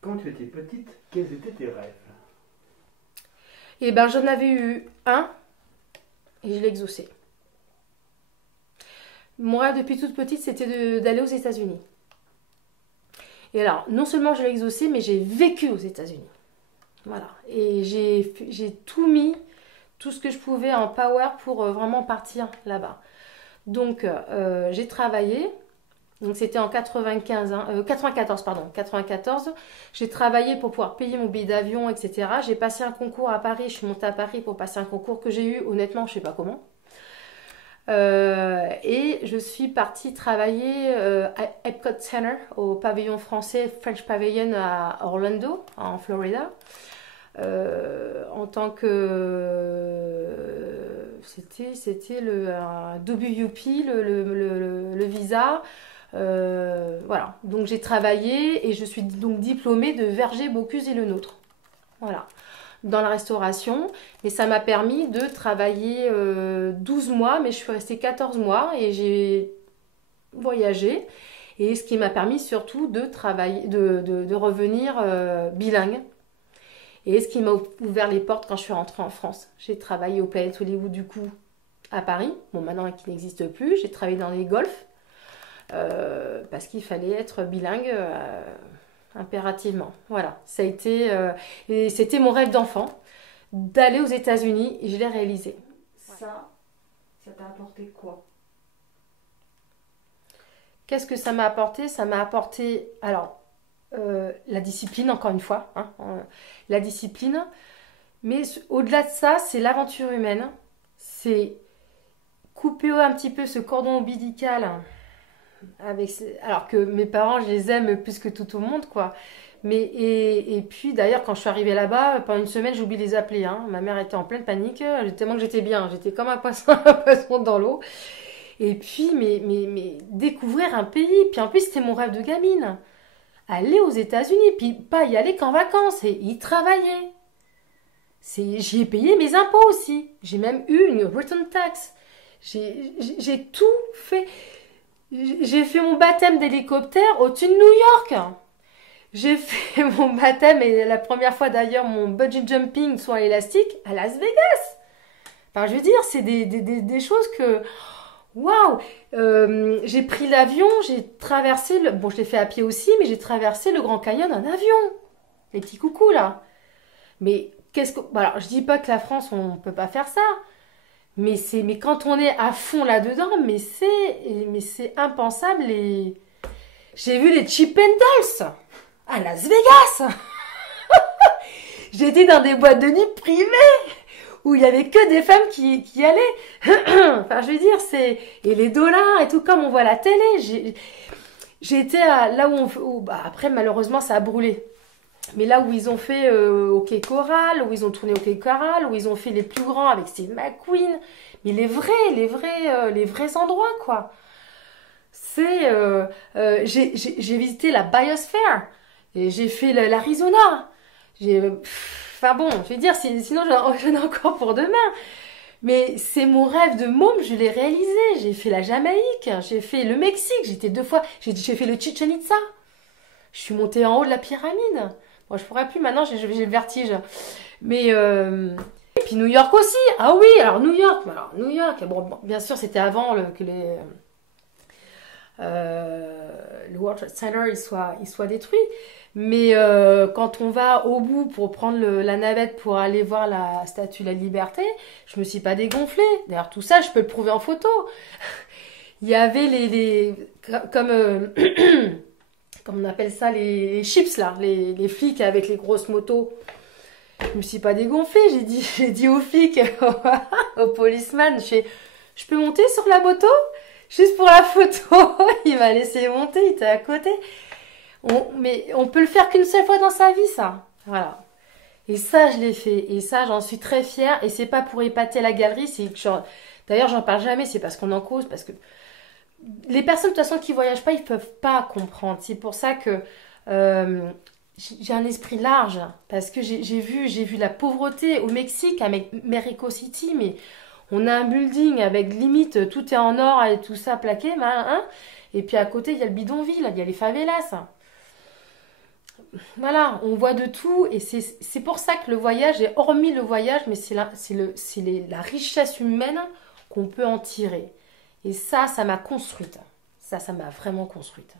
Quand tu étais petite, quels étaient tes rêves? Et ben j'en avais eu un et je l'ai exaucé. Mon rêve depuis toute petite, c'était d'aller aux États-Unis. Et alors, non seulement je l'ai exaucé, mais j'ai vécu aux États-Unis. Voilà. Et j'ai tout mis, tout ce que je pouvais en power pour vraiment partir là-bas. Donc, j'ai travaillé. Donc, c'était en 95, 94, pardon, 94. J'ai travaillé pour pouvoir payer mon billet d'avion, etc. J'ai passé un concours à Paris. Je suis montée à Paris pour passer un concours que j'ai eu, honnêtement, je ne sais pas comment. Et je suis partie travailler à Epcot Center, au pavillon français French Pavilion à Orlando, en Florida, en tant que c'était le WUP, le visa. Voilà, donc j'ai travaillé et je suis donc diplômée de Verger, Bocuse et Le Nôtre. Voilà, dans la restauration. Et ça m'a permis de travailler 12 mois, mais je suis restée 14 mois et j'ai voyagé. Et ce qui m'a permis surtout de travailler, de revenir bilingue. Et ce qui m'a ouvert les portes quand je suis rentrée en France. J'ai travaillé au Planet Hollywood du coup à Paris, bon maintenant qui n'existe plus. J'ai travaillé dans les golfs parce qu'il fallait être bilingue impérativement. Voilà, ça a été et c'était mon rêve d'enfant d'aller aux États-Unis et je l'ai réalisé. Ça, ça t'a apporté quoi? Qu'est-ce que ça m'a apporté? Ça m'a apporté alors la discipline encore une fois, hein, la discipline. Mais au-delà de ça, c'est l'aventure humaine. C'est couper un petit peu ce cordon ombilical avec alors que mes parents, je les aime plus que tout au monde, quoi. Mais et puis d'ailleurs, quand je suis arrivée là-bas, pendant une semaine, j'ai oublié de les appeler. Hein. Ma mère était en pleine panique, tellement que j'étais bien. J'étais comme un poisson, un poisson dans l'eau. Et puis, mais découvrir un pays. Puis en plus, c'était mon rêve de gamine. Aller aux États-Unis, puis pas y aller qu'en vacances, et y travailler. J'y ai payé mes impôts aussi. J'ai même eu une return tax. J'ai tout fait. J'ai fait mon baptême d'hélicoptère au-dessus de New York. J'ai fait mon baptême, et la première fois d'ailleurs, mon bungee jumping soit élastique à Las Vegas. Enfin, je veux dire, c'est des choses que... Waouh! J'ai pris l'avion, j'ai traversé... Bon, je l'ai fait à pied aussi, mais j'ai traversé le Grand Canyon en avion. Les petits coucous, là. Mais qu'est-ce que... Bon, alors, je dis pas que la France, on peut pas faire ça. Mais quand on est à fond là-dedans, mais c'est impensable. J'ai vu les Chip and Dales à Las Vegas. J'étais dans des boîtes de nuit privées où il y avait que des femmes qui allaient. Enfin, je veux dire, et les dollars et tout, comme on voit à la télé. J'étais là bah, après, malheureusement, ça a brûlé. Mais là où ils ont fait au Quai Coral, où ils ont tourné au Quai Coral, où ils ont fait les plus grands avec Steve McQueen, mais les vrais endroits, quoi. J'ai visité la Biosphere, et j'ai fait l'Arizona. Enfin bon, je vais dire, sinon j'en ai encore pour demain. Mais c'est mon rêve de môme, je l'ai réalisé. J'ai fait la Jamaïque, j'ai fait le Mexique, j'étais 2 fois, j'ai fait le Chichen Itza. Je suis montée en haut de la pyramide. Bon, je pourrais plus, maintenant j'ai le vertige. Mais et puis New York aussi. Ah oui, alors New York. New York, bon, bien sûr, c'était avant que le World Trade Center il soit détruit. Mais quand on va au bout pour prendre la navette pour aller voir la Statue de la Liberté, je me suis pas dégonflée. D'ailleurs, tout ça, je peux le prouver en photo. Il y avait comme comme on appelle ça, les chips là, les flics avec les grosses motos. Je me suis pas dégonflée, j'ai dit aux flics, au policeman, je peux monter sur la moto? Juste pour la photo. Il m'a laissé monter, il était à côté. Mais on peut le faire qu'une seule fois dans sa vie, ça. Voilà. Et ça, je l'ai fait. Et ça, j'en suis très fière. Et c'est pas pour épater la galerie. D'ailleurs, j'en parle jamais. C'est parce qu'on en cause. Parce que les personnes, de toute façon, qui voyagent pas, ils peuvent pas comprendre. C'est pour ça que j'ai un esprit large. Parce que j'ai vu la pauvreté au Mexique, avec Mexico City. Mais on a un building avec limite, tout est en or et tout ça plaqué. Hein, et puis à côté, il y a le bidonville. Il y a les favelas. voilà, on voit de tout et c'est pour ça que le voyage, et hormis le voyage, mais la richesse humaine qu'on peut en tirer. Et ça m'a construite. Ça m'a vraiment construite.